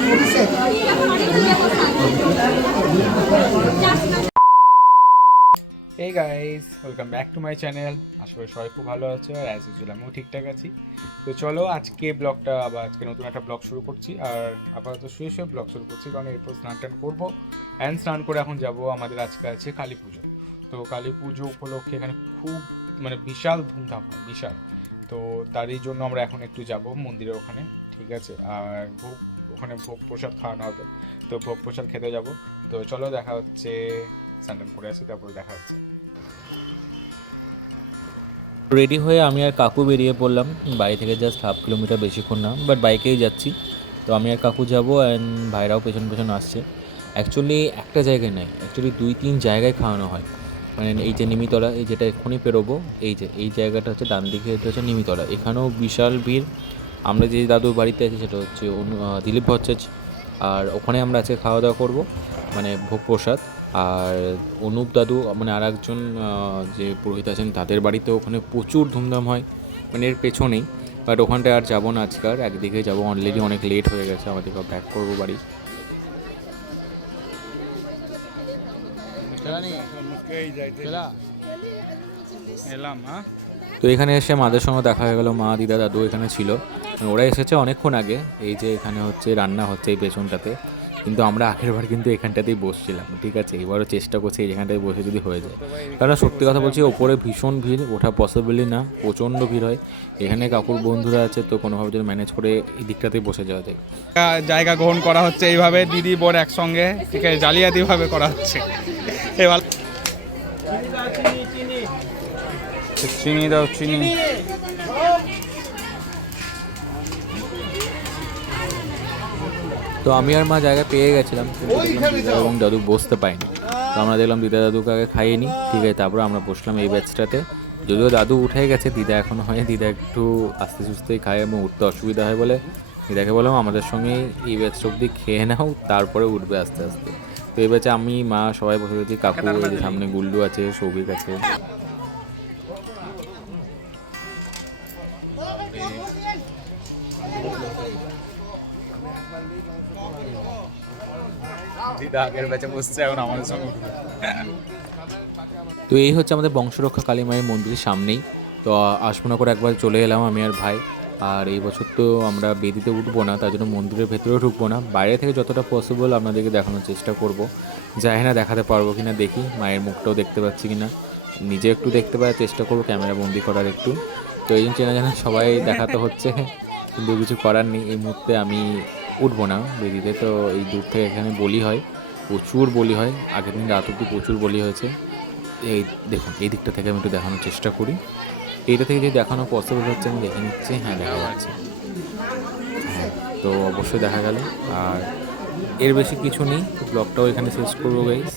Hey guys, welcome back to my channel. আশা করি সবাই খুব ভালো আছো আর অ্যাজ ইউজুয়াল আমিও ঠিকঠাক আছি। তো চলো আজকে ব্লগটা আজকে নতুন একটা ব্লগ শুরু করছি। আর আপাতত শুয়ে শুয়ে ব্লগ শুরু করছি, কারণ এরপর স্নান টান করবো। অ্যান্ড স্নান করে এখন যাব, আমাদের আজকে আছে কালী পুজো। তো কালী পুজো উপলক্ষে এখানে খুব বিশাল ধুমধাম হয়, বিশাল। তো তারই জন্য আমরা এখন একটু যাব মন্দিরের ওখানে, ঠিক আছে। আর ওখানে ভোগ প্রসাদ খাওয়ানো হবে, তো ভোগ প্রসাদ খেতে যাব। তো চলো দেখা হচ্ছে, স্নান করে আসি তারপরে দেখা হচ্ছে। রেডি হয়ে আমি আর কাকু বেরিয়ে পড়লাম বাড়ি থেকে, জাস্ট 1/2 কিলোমিটার, বেশিক্ষণ না, বাট বাইকেই যাচ্ছি। তো আমি আর কাকু যাবো, অ্যান্ড ভাইরাও পেছন পেছন আসছে। অ্যাকচুয়ালি একটা জায়গায় নয়, অ্যাকচুয়ালি 2-3 জায়গায় খাওয়ানো হয়। এই যে নিমিতলা, এই যেটা এক্ষুনি পেরোবো, এই জায়গাটা হচ্ছে ডান দিকে, এটা হচ্ছে নিমিতলা। এখানেও বিশাল ভিড়। আমরা যে দাদুর বাড়িতে আছি সেটা হচ্ছে দিলীপ ভট্টাচার্য, আর ওখানে আমরা আজকে খাওয়া দাওয়া করবো, ভোগ প্রসাদ। আর অনুপ দাদু আর একজন যে পুরোহিত আছেন তাদের বাড়িতে ওখানে প্রচুর ধুমধাম হয়, এর পেছনেই। বাট ওখানটায় আর যাবো না আজকাল, একদিকে যাবো, অলরেডি অনেক লেট হয়ে গেছে, আমাদেরকে ব্যাক করবো বাড়ি। তো এখানে এসে মাদের সঙ্গে দেখা হয়ে গেল, মা দিদা দাদু এখানে ছিল। ওরা এসেছে অনেকক্ষণ আগে। এই যে এখানে হচ্ছে রান্না হচ্ছে এই পেছনটাতে, কিন্তু আমরা আগের বার কিন্তু এখানটাতেই বসছিলাম, ঠিক আছে। এবারও চেষ্টা করছি এখানটায় বসে যদি হয়ে যায়, কারণ সত্যি কথা বলছি ওপরে ভীষণ ভিড়, ওঠা পসিবলি না, প্রচণ্ড ভিড় হয়। এখানে কাকুর বন্ধুরা আছে, তো কোনোভাবে যদি ম্যানেজ করে এই দিকটাতেই বসে যাওয়া যায়। জায়গা গ্রহণ করা হচ্ছে এইভাবে, দিদি বোন একসঙ্গে, ঠিক আছে, জালিয়াতিভাবে করা হচ্ছে। এবার চিনি দাও, চিনি। তো আমি আর মা জায়গা পেয়ে গেছিলাম, কিন্তু দেখলাম দিদা এবং দাদু বসতে পাইনি। তো আমরা দেখলাম দিদা দাদুকে আগে খাইয়ে নিই, ঠিক আছে, তারপরে আমরা বসলাম এই ব্যাচটাতে। যদিও দাদু উঠে গেছে, দিদা এখনও হয়, দিদা একটু আস্তে সুস্তেই খায় এবং উঠতে অসুবিধা হয় বলে দিদাকে বললাম আমাদের সঙ্গে এই ব্যাচটা অব্দি খেয়ে নাও, তারপরে উঠবে আস্তে আস্তে। তো এই ব্যাচে আমি, মা সবাই বসে গেছি, কাকু সামনে, গুল্লু আছে, সৌভিক আছে। তো এই হচ্ছে আমাদের বংশরক্ষা কালী মায়ের মন্দিরের সামনেই। তো আসবো না করে একবার চলে এলাম আমি আর ভাই। আর এই বছর তো আমরা বেদিতে উঠবো না, তার জন্য মন্দিরের ভেতরেও ঢুকবো না, বাইরে থেকে যতটা পসিবল আপনাদেরকে দেখানোর চেষ্টা করব। যাই না দেখাতে পারবো কিনা দেখি, মায়ের মুখটাও দেখতে পাচ্ছি কিনা, নিজে একটু দেখতে পাওয়ার চেষ্টা করবো, ক্যামেরা বন্দি করার একটু। তো এই জন্য চেনা জানা সবাই দেখাতে হচ্ছে, কিন্তু কিছু করার নেই, এই মুহূর্তে আমি উঠবো না বেদিতে। তো এই দূর থেকে এখানে বলি হয়, প্রচুর বলি হয়, আগের দিন রাত অব্দি প্রচুর বলি হয়েছে। এই দেখুন, এই দিকটা থেকে আমি একটু দেখানোর চেষ্টা করি। এইটা থেকে যদি দেখানো পসিবল হচ্ছে আমি দেখে নিচ্ছি, হ্যাঁ দেখা যাচ্ছে, হ্যাঁ। তো অবশ্যই দেখা গেল, আর এর বেশি কিছু নেই, ব্লগটাও এখানে শেষ করবো গাইস।